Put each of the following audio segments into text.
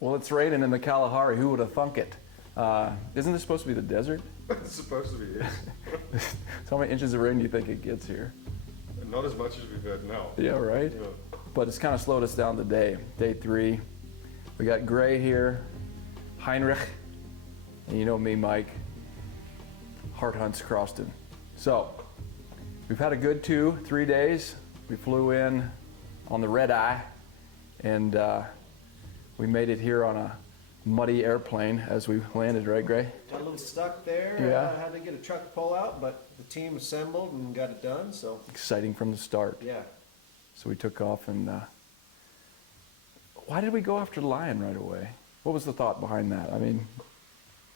Well, it's raining in the Kalahari. Who would have thunk it? Isn't this supposed to be the desert? It's supposed to be, yes. So how many inches of rain do you think it gets here? Not as much as we've had now. Yeah, right? Yeah. But it's kind of slowed us down today. Day 3. We got Gray here, Heinrich, and you know me, Mike. H.A.R.T hunts Croston. So, we've had a good 2-3 days. We flew in on the red eye, and we made it here on a muddy airplane as we landed, right, Gray? Got a little stuck there. Yeah. Had to get a truck pull out, but the team assembled and got it done, so Exciting from the start. yeah. So we took off, and why did we go after the lion right away? What was the thought behind that? I mean,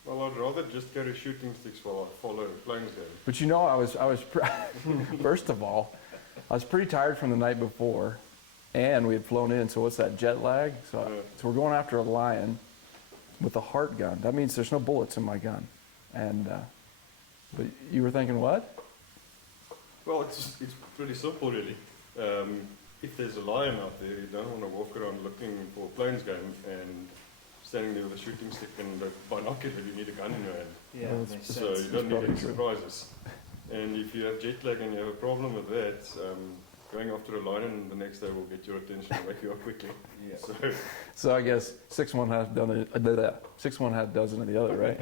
Well, I'd rather just carry shooting sticks while I follow planes game. but you know, I was first of all, I was pretty tired from the night before, and we had flown in. So what's that, jet lag? So, Yeah. so we're going after a lion with a H.A.R.T gun. That means there's no bullets in my gun. And but you were thinking what? Well, it's pretty simple, really. If there's a lion out there, you don't want to walk around looking for a planes game and standing there with a shooting stick and a binocular. You need a gun in your hand. Yeah, Well, makes So sense. you don't need probably any true. surprises. And if you have jet lag and you have a problem with that, going after a lion the next day will get your attention and wake you up quickly. Yeah. So, So I guess 6-1 half done 6-1 half dozen of the other, right?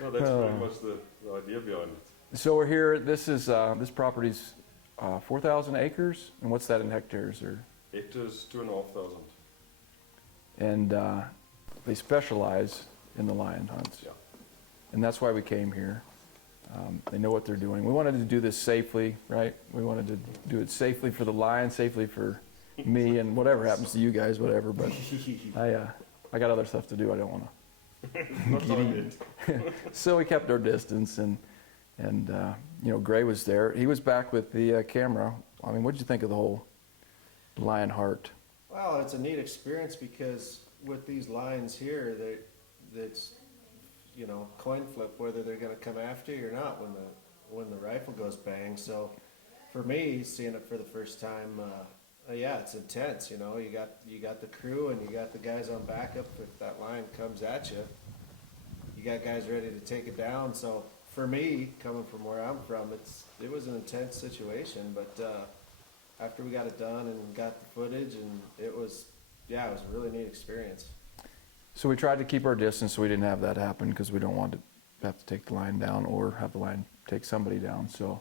no, that's Oh. pretty much the idea behind it. So we're here. This is this property's 4,000 acres, and what's that in hectares? Or Hectares, 2,500. and they specialize in the lion hunts, Yeah. and that's why we came here. They know what they're doing. We wanted to do this safely, right? We wanted to do it safely for the lion, safely for me, and whatever happens to you guys, whatever. But I got other stuff to do. I don't want to. Not time yet. So we kept our distance, and you know, Gray was there. He was back with the camera. I mean, what did you think of the whole lion H.A.R.T? Well, it's a neat experience because with these lions here, that's coin flip whether they're going to come after you or not when the rifle goes bang. So for me, seeing it for the first time, yeah, it's intense. You know, you got the crew and you got the guys on backup. If that lion comes at you, you got guys ready to take it down. So for me, coming from where I'm from, it was an intense situation. But after we got it done and got the footage, and it was a really neat experience. So we tried to keep our distance so we didn't have that happen, because we don't want to have to take the lion down or have the lion take somebody down. So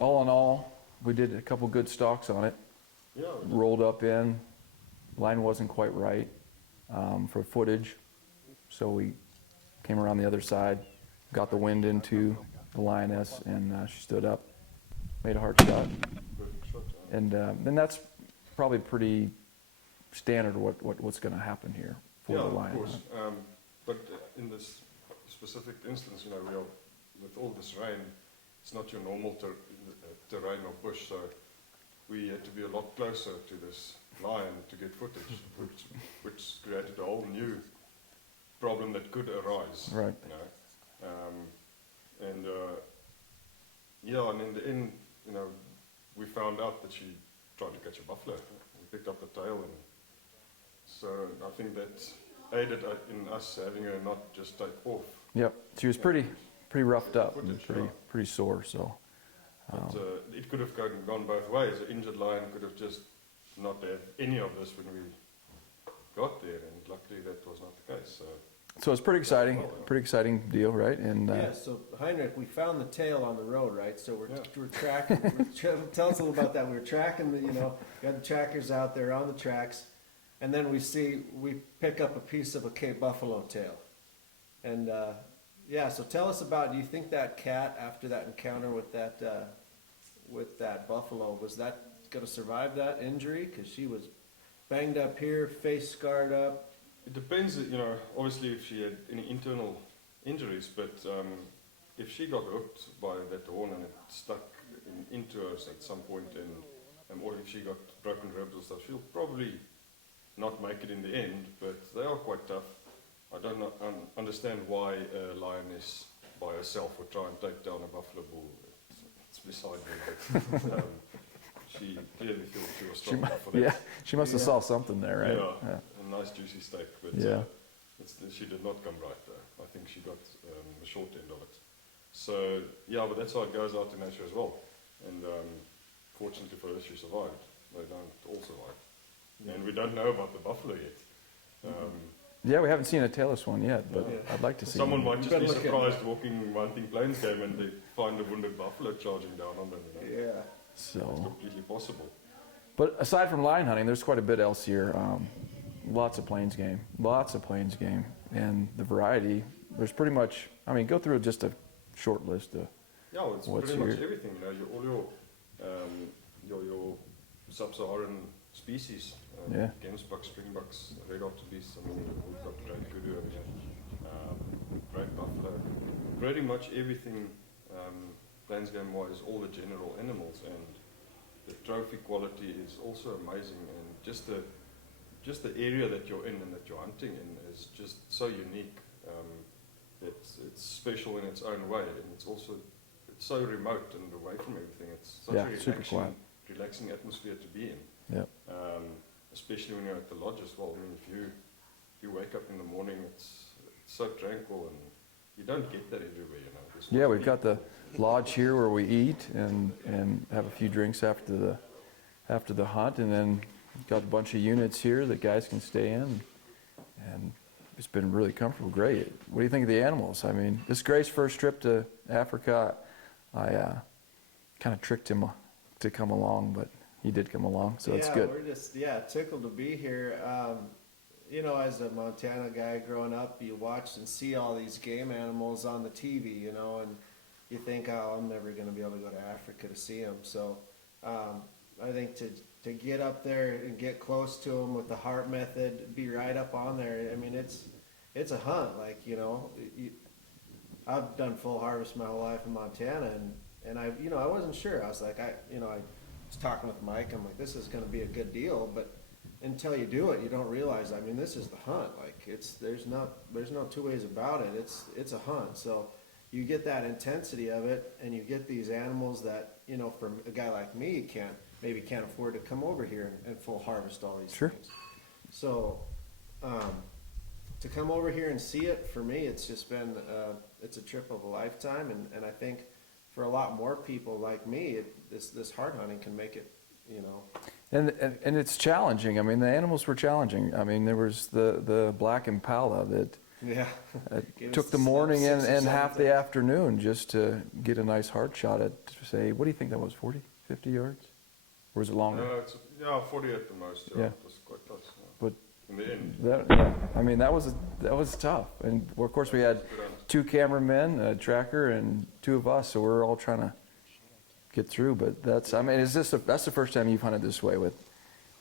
all in all, we did a couple good stalks on it. Yeah, Rolled up in. Line wasn't quite right for footage, so we came around the other side, got the wind into the lioness, and she stood up, made a H.A.R.T shot, perfect shot. and then that's probably pretty standard what's going to happen here for Yeah, the of lion course. hunt. But in this specific instance, we are with all this rain. It's not your normal terrain or bush, so we had to be a lot closer to this lion to get footage, which created a whole new problem that could arise. Right. You know? And in the end, we found out that she tried to catch a buffalo. We picked up the tail, and so I think that aided in us having her not just take off. Yep, she was pretty roughed up and Footage, yeah. pretty sore. So But, it could have gone both ways. The injured lion could have just not had any of this when we got there, and luckily that was not the case. So it's pretty exciting deal, right? And Yeah, so Heinrich, we found the tail on the road, right? So we're Yeah. tracking. Tell us a little about that. We were tracking got the trackers out there on the tracks, and then we pick up a piece of a Cape buffalo tail, and so tell us about. Do you think that cat, after that encounter with that buffalo, was that going to survive that injury? Because she was banged up here, face scarred up. It depends, obviously if she had any internal injuries, but if she got hooked by that horn and it stuck into her at some point, or if she got broken ribs or stuff, she'll probably not make it in the end, but they are quite tough. I don't understand why a lioness by herself would try and take down a buffalo bull. It's beside me, but she clearly thought she was strong enough for that. yeah, she must have saw something there, right? Yeah. And nice juicy steak, but Yeah. she did not come right though. I think she got the short end of it. So yeah, but that's how it goes out in nature as well. And fortunately for her, she survived. They don't all survive. And we don't know about the buffalo yet. Yeah, we haven't seen a tailless one yet, but Yeah. I'd like to see Someone one. might just better be look at surprised walking hunting plains game and they find a wounded buffalo charging down on them. You know? Yeah. It's So, completely possible. but aside from lion hunting, there's quite a bit else here. Lots of plains game, and the variety. There's pretty much. I mean, go through just a short list of. Yeah, well, it's What's pretty much your- everything. You know, your sub-Saharan species. Yeah. Gemsbucks, springbucks, red hartebeest. I mean, we've got great kudu over here. Great buffalo. Pretty much everything plains game-wise, all the general animals, and the trophy quality is also amazing. And just the area that you're in and that you're hunting in is just so unique. It's special in its own way, and it's so remote and away from everything. It's such a super quiet. relaxing atmosphere to be in. Yep. Especially when you're at the lodge as well. I mean, if you wake up in the morning, it's so tranquil, and you don't get that everywhere. You know. There's Yeah, lots of we've got the lodge here where we eat and have a few drinks after the hunt, and then got a bunch of units here that guys can stay in, and it's been really comfortable. Great. What do you think of the animals? I mean, this is Gray's first trip to Africa. I kind of tricked him to come along, but he did come along, so it's good. We're just tickled to be here. You know, as a Montana guy growing up, you watch and see all these game animals on the TV, you know, and you think, oh, I'm never going to be able to go to Africa to see them. So I think to get up there and get close to them with the H.A.R.T method, be right up on there. I mean, it's a hunt. Like, you know, I've done full harvest my whole life in Montana, and I wasn't sure. I was like, I was talking with Mike. I'm like, this is going to be a good deal, but until you do it, you don't realize. I mean, this is the hunt. Like, there's no two ways about it. It's a hunt. So you get that intensity of it, and you get these animals that, you know, for a guy like me maybe can't afford to come over here and full harvest all these Sure. things. So to come over here and see it, for me, it's just been it's a trip of a lifetime, and I think for a lot more people like me, this H.A.R.T hunting can make it, you know. And it's challenging. I mean, the animals were challenging. I mean, there was the black impala that Yeah. Gave took us the morning 6 or and 7 half the times. afternoon just to get a nice hard shot at, say, what do you think that was, 40, 50 yards? Or was it longer? it's 40 at the most. Yeah, Yeah. it was quite close. Yeah. But In the end, I mean, that was tough. And of course, we had it's good hunt. 2 cameramen, a tracker, and 2 of us, so we're all trying to get through. But that's the first time you've hunted this way with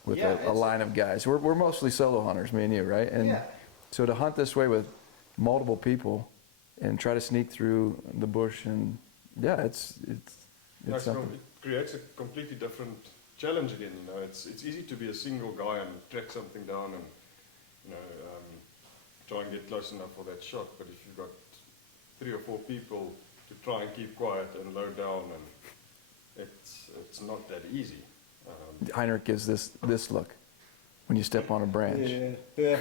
Yeah, a line of guys. We're mostly solo hunters, me and you, right? And Yeah. so to hunt this way with multiple people and try to sneak through the bush, and yeah, it's something. It creates a completely different challenge again. You know, it's easy to be a single guy and track something down and, you know, try and get close enough for that shot. But if you've got 3 or 4 people to try and keep quiet and low down, and it's not that easy. Heinrich gives this look when you step on a branch. Yeah.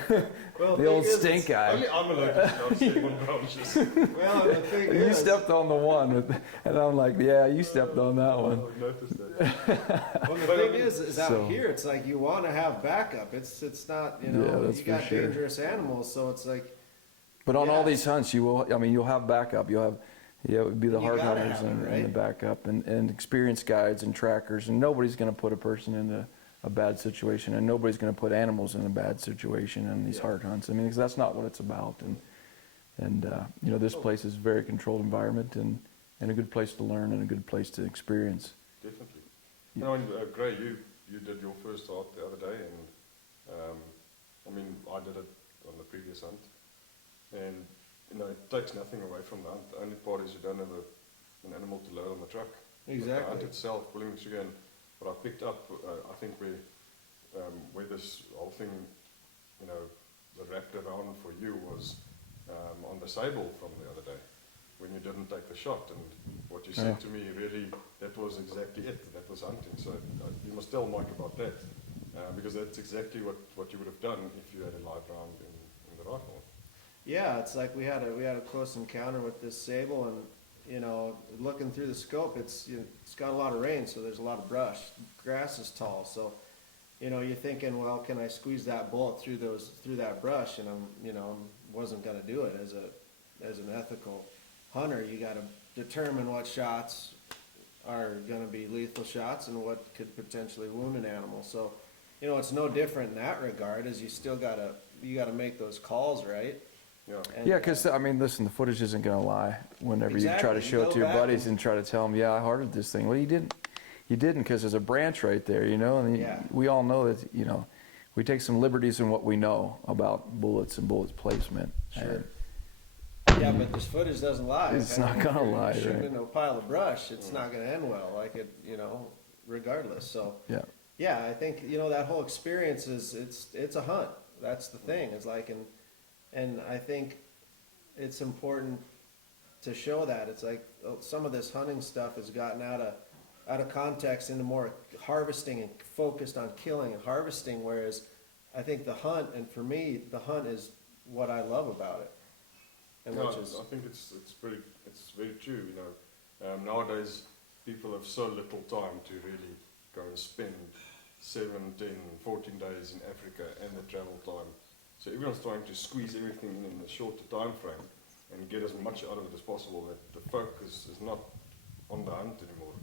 Well, The old thing is, stink eye. Only I'm allowed to step on branches. Well, the thing You is, stepped on the one, and I'm like, yeah, you stepped on that one. I've noticed that. well, the But I thing mean, is out so- here, it's like you want to have backup. It's not, you know, Yeah, that's you for got sure. dangerous animals, so it's like, But on all Yeah. these hunts, you'll have backup. It would be the You hard gotta hunters have it, and the right? backup and experienced guides and trackers, and nobody's going to put a person into a bad situation, and nobody's going to put animals in a bad situation in these Yeah. hard hunts. I mean, 'cause that's not what it's about. And you know, this place is a very controlled environment and a good place to learn and a good place to experience. Definitely. Now, Gray, you did your first H.A.R.T the other day, and I mean, I did it on the previous hunt, and you know, it takes nothing away from the hunt. The only part is you don't have an animal to load on the truck. But the hunt exactly. itself, pulling the trigger, and what I picked up, I think where this whole thing, you know, wrapped around for you was on the sable from the other day, when you didn't take the shot, and what you said Yeah. to me, really, that was exactly it. That was hunting. So you must tell Mike about that. because that's exactly what you would have done if you had a live round in the rifle. Yeah, it's like we had a close encounter with this sable, and you know, looking through the scope, it's got a lot of rain, so there's a lot of brush. Grass is tall, so you know, you're thinking, well, can I squeeze that bullet through that brush? And wasn't gonna do it. As an ethical hunter, you got to determine what shots are gonna be lethal shots and what could potentially wound an animal. So, you know, it's no different in that regard. As you still gotta make those calls, right? Yeah. And, Yeah, because I mean, listen, the footage isn't going to lie. Whenever you try Exactly. to show You it to go your back buddies and try to tell them, yeah, I hearted this thing. Well, you didn't. You didn't, because there's a branch right there, you know. And Yeah. we all know that, you know, we take some liberties in what we know about bullets and bullets placement. Sure. Yeah, but this footage doesn't lie. It's not gonna If you're lie, shooting right? in a pile of brush, it's not gonna end well. Like it, you know, regardless. So. Yeah. Yeah, I think, you know, that whole experience it's a hunt. That's the thing. It's like, and I think it's important to show that. It's like some of this hunting stuff has gotten out of context into more harvesting and focused on killing and harvesting, whereas I think the hunt, and for me, the hunt is what I love about it. And No, which is, I think it's very true. You know, nowadays people have so little time to really go and spend 7, 10, 14 days in Africa and the travel time. So everyone's trying to squeeze everything in a shorter time frame and get as much out of it as possible. That the focus is not on the hunt anymore.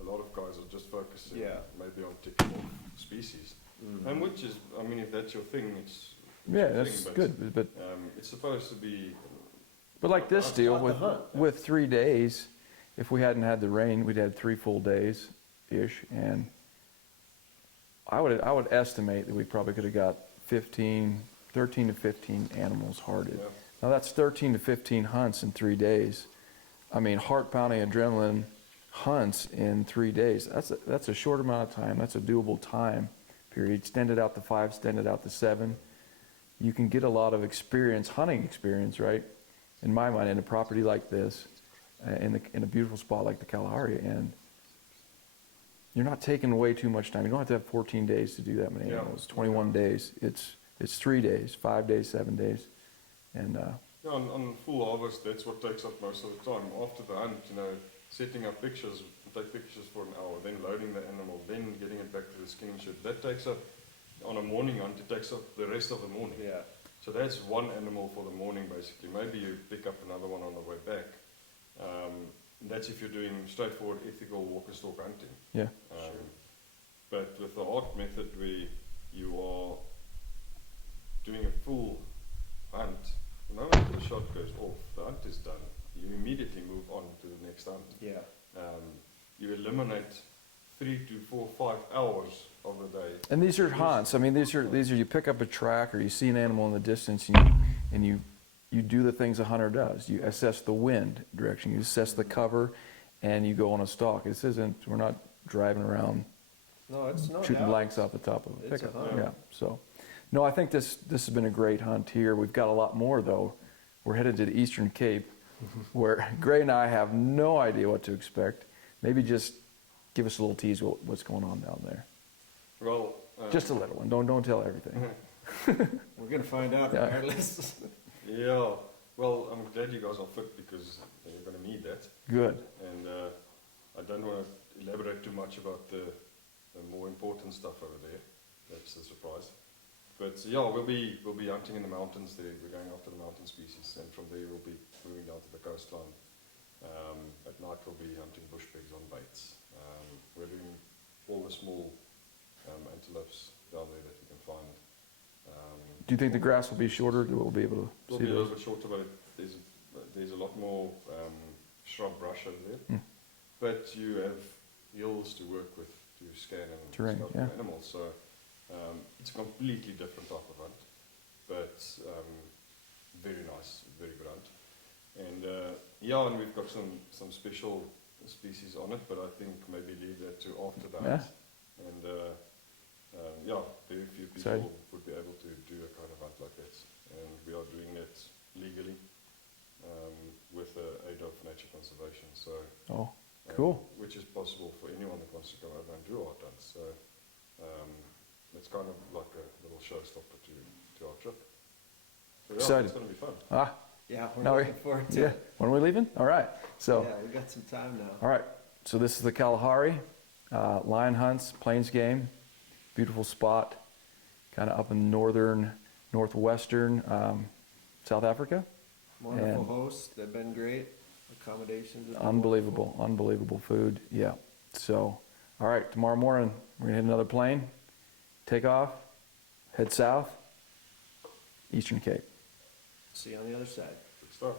A lot of guys are just focusing maybe on ticking off species. And which is, I mean, if that's your thing, it's Yeah, your that's thing, good. But it's supposed to be. But like this deal not the hunt. with 3 days, if we hadn't had the rain, we'd had 3 full days ish, and I would estimate that we probably could have got 13 to 15 animals hearted. Yeah. Now that's 13 to 15 hunts in 3 days. I mean, heart-pounding adrenaline hunts in 3 days. That's a short amount of time. That's a doable time period. Extend it out to 5, extend it out to 7. You can get a lot of experience, hunting experience, right? In my mind, in a property like this, in a beautiful spot like the Kalahari, and you're not taking away too much time. You don't have to have 14 days to do that many animals. 21 days. It's 3 days, 5 days, 7 days, and Yeah, on full harvest, that's what takes up most of the time. After the hunt, you know, setting up pictures, take pictures for an hour, then loading the animal, then getting it back to the skinning shed. That takes up, on a morning hunt, it takes up the rest of the morning. yeah. So that's one animal for the morning, basically. Maybe you pick up another one on the way back. That's if you're doing straightforward, ethical walk and stalk hunting. yeah, But with the H.A.R.T method, where you are doing a full hunt, the moment the shot goes off, the hunt is done. You immediately move on to the next hunt. Yeah. You eliminate 3 to 4, 5 hours of the day. and these are hunts. I mean, these are you pick up a track or you see an animal in the distance, and you do the things a hunter does. You assess the wind direction, you assess the cover, and you go on a stalk. This isn't. We're not driving around No, it's no shooting doubt. blanks off the top of a It's a pickup. hunt. Yeah. So, no, I think this has been a great hunt here. We've got a lot more though. We're headed to the Eastern Cape, where Gray and I have no idea what to expect. Maybe just give us a little tease what's going on down there. Well, Just a little one. Don't tell everything. We're gonna find out Yeah. regardless. yeah. Well, I'm glad you guys are fit because you're going to need that. Good. And I don't want to elaborate too much about the more important stuff over there. That's a surprise. But yeah, we'll be hunting in the mountains there. We're going after the mountain species, and from there we'll be moving down to the coastline. At night we'll be hunting bush pigs on baits. We're doing all the small antelopes down there that we can find. Do you think the grass will be shorter? We'll be able to It'll see be a those? little bit shorter, but there's a lot more shrub brush over there. Hmm. But you have hills to work with to scan and Terrain, scout yeah. for animals. So it's a completely different type of hunt, but very nice, very good hunt. And yeah, and we've got some special species on it, but I think maybe leave that to after the hunt. And yeah, very few people Exciting. would be able to do a kind of hunt like that. And we are doing it legally with the aid of nature conservation. So Oh, cool. which is possible for anyone that wants to come over and do art hunts. So it's kind of like a little showstopper to our trip. So yeah, Excited. it's going to be fun. Ah, Yeah, we're No, looking forward to yeah. it. When are we leaving? All right. So, Yeah, we got some time now. all right. So this is the Kalahari lion hunts, plains game. Beautiful spot, kind of up in northwestern South Africa. Wonderful And hosts, they've been great. Accommodations have been unbelievable food. Yeah. So, all right. Tomorrow morning we're gonna hit another plane, take off, head south, Eastern Cape. See you on the other side. Good stuff.